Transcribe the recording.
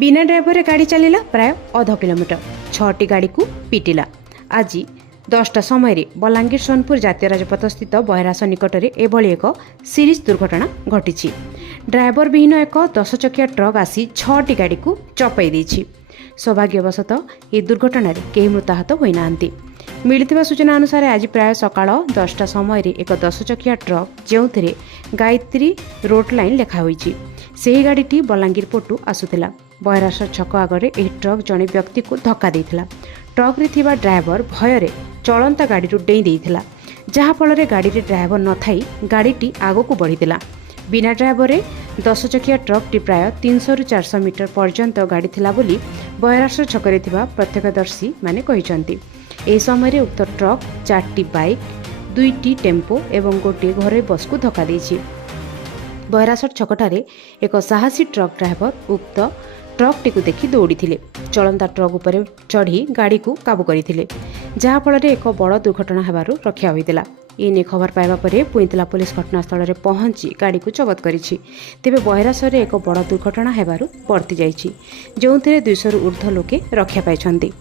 बिना ड्राइवर गाड़ी चलला प्राय अध किलोमीटर 6टी गाड़ी को पिटिला। आज 10टा समय बलांगीर सोनपुर जातीय राजपथ स्थित बहरास निकट में एभली एक सीरीज दुर्घटना घटी। ड्राइवर विहीन एक 10 चकिया ट्रक आसी 6टी गाड़ी को चपाई देछि। सौभाग्यवशतः यह दुर्घटना कई मृताहत होना। मिलता सूचना अनुसार आज प्राय सकाळ 10टा समय एक 10 चकिया ट्रक जो गायत्री रोड लाइन लेखाई से ही गाड़ी बलांगीर पटू आसुला। बहरास छक आगे यह ट्रक जड़े व्यक्ति को धक्का देता। ट्रक रे थिबा ड्राइवर भय चलंता गाड़ी डेई देइथिला, जहा फल गाड़ी रे ड्राइवर न थाई गाड़ी आगो को बढ़ीला। बिना ड्राइवर 10 चकिया ट्रक टी प्राय 300 रु 400 मीटर पर्यंत गाड़ी थिला बोली बहरास छकरे थिबा प्रत्यक्षदर्शी माने कहिसंती। ए समय उक्त ट्रक 4टी बाइक 2टी टेम्पो एवं गोटे घरे बस को धक्का देछि। बहरास छकटारे एक साहसी ट्रक ड्राइवर उक्त ट्रक टी को देखि दौड़ी चलंता ट्रक उपरे चढ़ी गाड़ी को काबू करथिले, जहा फल एक बड़ दुर्घटना हेबारु रक्षा होइतिला। एने खबर पाइबा परे पुइतला पुलिस घटनास्थल में पहुंची गाड़ी को जबत करिछि। तेबे बहरास एक बड़ दुर्घटना हेबारु वर्ती जाइछि, जोंथिरे 200 रु ऊर्ध्व लोके रक्षा पाइछन्ति।